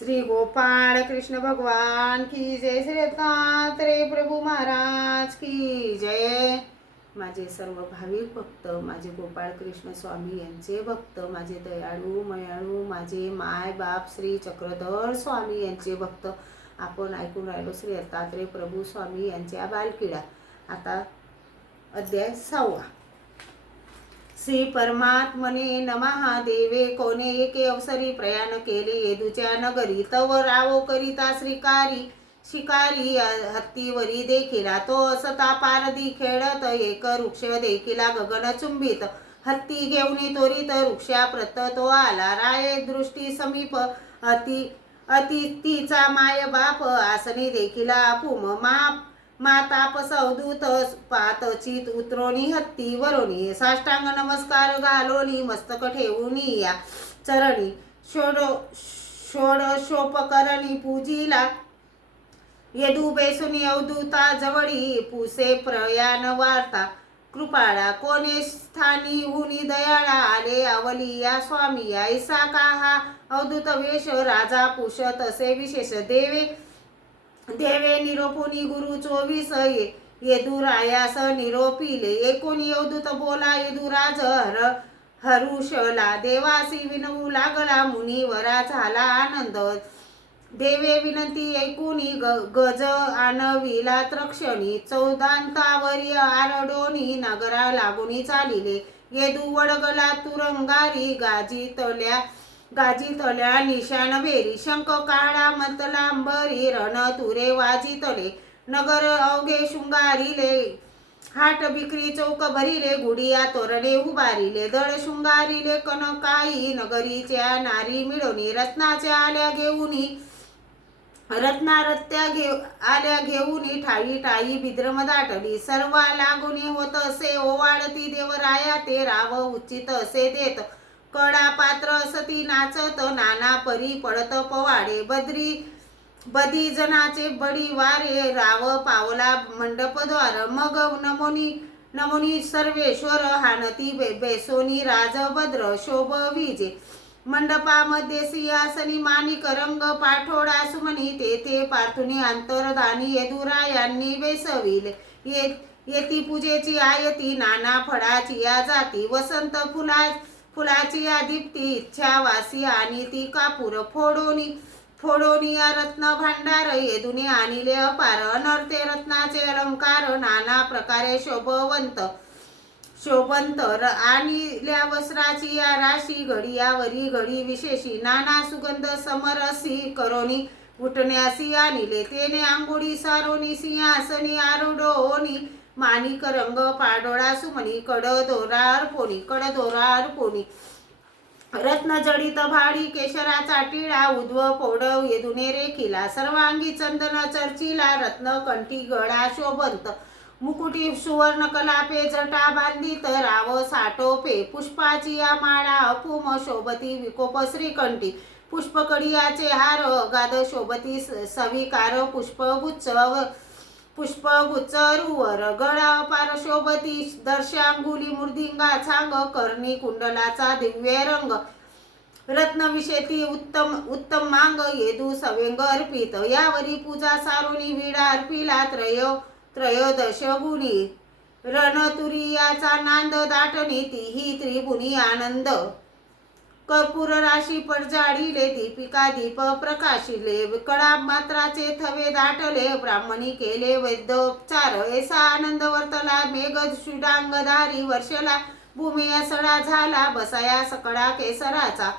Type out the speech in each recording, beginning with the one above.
श्री गोपाळ कृष्ण भगवान की जय श्री रे प्रभू महाराज की जय. माझे सर्व भाविक भक्त माझे गोपाळ कृष्ण स्वामी यांचे भक्त माझे दयाळू मयाळू माझे माय बाप श्री चक्रधर स्वामी यांचे भक्त. आपण ऐकून राहिलो श्री दत्तात्रेय प्रभू स्वामी यांच्या बालकिडा. आता अध्याय सहावा. श्री परमात्मने नमहा देवे कोणे एके अवसरी प्रयाण केले. येदूच्या नगरी तव रावो करिता श्रीकारी. शिकारी हत्तीवरी देखिला तो असता पारदी खेळत. एक वृक्ष देखिला गगन चुंबित. हत्ती घेऊन त्वरित वृक्षाप्रत तो आला. राये दृष्टी समीप. अति अतिथीचा माय बाप. आसने देखिला पुम मा माताप पात चित उतरोनी हत्ती वरोनी. साष्टांग नमस्कार घालोनी मस्तक ठेवूनी या चरणी. षोडो षोडशोपकरणी पूजीला. यदू बेसुनी अवधूता जवळी पुसे प्रयाण वार्ता. कृपाळा कोणे स्थानी हुनी दयाळा आले अवली या स्वामी ऐसा का हा अवधूत वेश राजा पुष तसे विशेष देवे. देवे निरोपुनी गुरु चोवीस ये येदुरायास निरोपिले एकोणी अवधूत बोला येदुराज हर हरुषला देवासी विनवू लागला मुनीवरा झाला आनंद. देवे विनंती ऐकुनी ग गज आणविला त्रक्षणी चौदांतावरी आरडोनी नगरा लागुनी चालिले. येदू वडगला तुरंगारी गाजी गाजितल्या निशाण बेरी शंख काळा मतलांबरी रण तुरे वाजितले नगर अवघे शृंगारिले हाट बिक्री चौक भरिले गुडिया तोरणे उभारिले दळ शृंगारिले कनकाई नगरीच्या नारी मिळवणी रत्नाच्या आल्या घेऊनी रत्नारत्या घेऊ आल्या घेऊन ठाई टाई बिद्रम दाटली सर्वा लागुनी होत असे ओवाळती देवराया ते राव उचित असे देत कडा पात्र असती नाचत नाना परी पडत पवाडे बद्री. बदी जनाचे बडी वारे राव पावला मंडपद्वार. मग नमोनी नमोनी सर्वेश्वर हानती बे बेसोनी राजभद्र शोभ विजे. मंडपामध्ये सिंहासनी माणिक रंग पाठोडा सुमनी. तेथे पार्थुनी अंतरदानी येदुरा यांनी बेसविले ये येती पूजेची आयती नाना फळाची या जाती. वसंत फुला फुलाची या ती इच्छा वासी आणि ती कापूर फोडोनी? फोडोनी या रत्न भांडार येदुने आणिले अपार. अनर्थे रत्नाचे अलंकार नाना प्रकारे शोभवंत. शोभंत र- आणिल्या वस्त्राची या राशी घडियावरी घडी विशेषी. नाना सुगंध समरसी करोनी. उठण्यासी आणिले तेने आंघोळी सारोनी सिंहासनी आरुडोनी. माणिक रंग पाडोळा सुमनी कड दोरा अर्पोनी कड दोरा अर्पोनी रत्न जडित भाडी केशराचा टिळा उद्व पौडव येदुने रेखिला सर्वांगी चंदन चर्चिला रत्न कंठी गळा शोभंत. मुकुटी सुवर्ण कलापे जटा बांधित राव साटोपे पुष्पाची या माळा अपुम शोभती विकोप श्रीकंठी. पुष्पकडियाचे हार अगाध शोभती स- सविकार पुष्पगुच्छ पुष्पगुच्छ रुवर गळा पारशोभती दर्शांगुली मृदिंगा छांग कर्णी कुंडलाचा दिव्य रंग. रत्नविषेती उत्तम उत्तम मांग येदू सवेंग अर्पित. यावरी पूजा सारुनी विडा अर्पिला त्रयो त्रयोदश गुणी. रणतुरियाचा नांद दाटणी तीही त्रिभुनी आनंद. कर्पूर राशी पडजाडिले दीपिका दीप प्रकाशिले. कडा मात्राचे थवे दाटले ब्राह्मणी केले वैद्योपचार. ऐसा आनंद वर्तला मेघ शुडांगधारी वर्षला. भूमी असडा झाला बसाया सकळा केसराचा.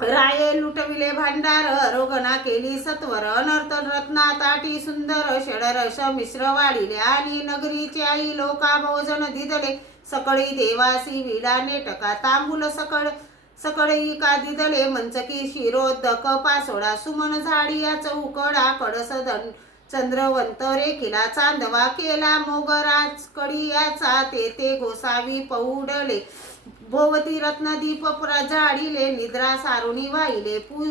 राये लुटविले भांडार अरोगणा केली सत्वर. अनर्थ रत्ना ताटी सुंदर षडरस मिश्र वाढिले आणि नगरीची आई लोका भोजन दिदले. सकळी देवासी विडा नेटका तांबूल सकळ. सकळी का दिदले मंचकी शिरोदक पासोडा सुमन झाडिया चौकडा कडस दन चंद्रवंत रेखिला चांदवा केला मोगराज कडियाचा तेथे गोसावी पौडले. भोवती रत्नदीप प्रजाडिले निद्रा सारुणी वाहिले पु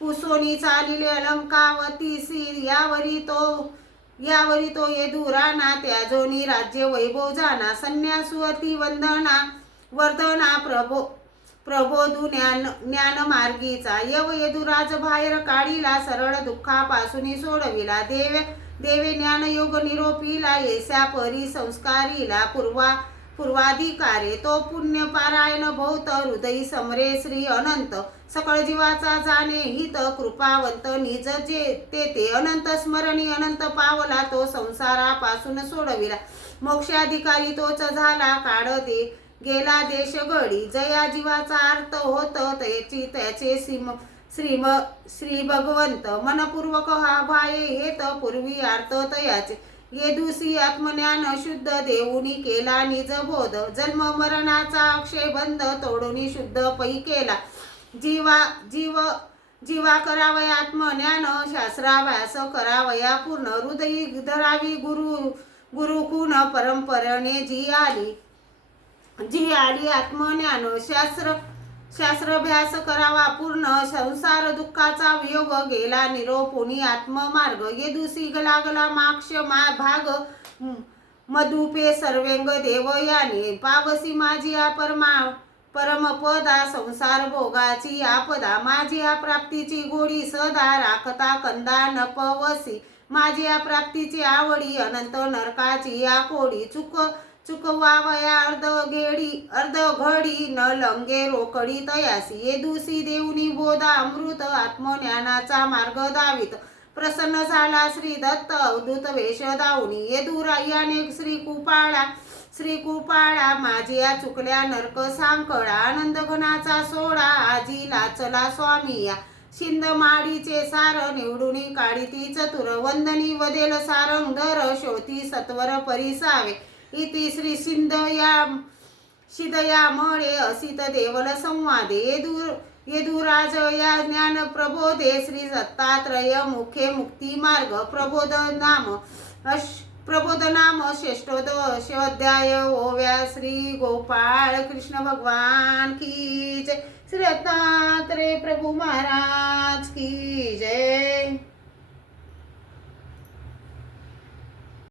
पुसोनी चालिले अलंकावती सी यावरी तो. यावरी तो ये धुराना त्याजोनी राज्य वैभव जाना संन्यासुवती वंदना वर्धना प्रभो प्रबोधू ज्ञान ज्ञान मार्गीचा यव यदुराज बाहेर काढीला सरळ दुःखापासून सोडविला. देव देवे ज्ञानयोग निरोपीला येस्या परी संस्कारीला पूर्वा पूर्वाधिकारे. तो पुण्य पारायण भौत हृदयी समरे श्री अनंत. सकळ जीवाचा जाणे हित कृपावंत निज जे ते अनंत स्मरणी अनंत पावला तो संसारापासून सोडविला. मोक्षाधिकारी तोच झाला काढते गेला देशगडी. जया जीवाचा अर्थ होत त्याची त्याचे श्रीम श्रीम श्री भगवंत. मनपूर्वक हा भाये हेत पूर्वी अर्थ तयाचे येदुसी आत्मज्ञान शुद्ध देऊनी केला निज बोध. जन्म मरणाचा अक्षय बंध तोडूनी शुद्ध पै केला. जीवा जीव जीवा करावया आत्मज्ञान शास्त्राभ्यास करावया पूर्ण. हृदयी धरावी गुरु गुरुकुण परंपरेने जी आली जी आली आत्मज्ञान शास्त्र शास्त्राभ्यास करावा पूर्ण. संसार दुःखाचा वियोग गेला निरोपोनी. आत्ममार्ग येदुसी गलागला माक्ष मा भाग. मधुपे सर्वेंग देव याने. पावसी माझी परमा परमपदा. संसार भोगाची आपदा माझी या प्राप्तीची गोडी. सदा राखता कंदा नपवसी. माझी या प्राप्तीची आवडी अनंत नरकाची या कोडी. चुक चुकवावया अर्ध घेडी अर्ध घडी न लंगे रोकडी तयासी. येदुसी देऊनी बोधा अमृत आत्मज्ञानाचा मार्ग दावित. प्रसन्न झाला श्री दत्त अवधूत वेश दावणी येदुरायाने श्री कुपाळा श्री कुपाळा माझिया चुकल्या नरक सांकळा आनंद घनाचा सोडा आजी लाचला स्वामी या शिंद माडीचे सार काढी ती चतुर वंदनी वदेल सारंगधर शोती सत्वर परिसावे. इति श्री सिंधया या शिदया असित देवल संवादे। येदूर येदुराज या ज्ञान प्रबोधे श्री दत्तात्रय मुखे मुक्ती मार्ग। प्रबोध नाम अश प्रबोध नाम श्रेष्ठोदशोध्याय ओव्या श्री गोपाळ कृष्ण भगवान की जय। श्री दत्तात्रय प्रभू महाराज की जय।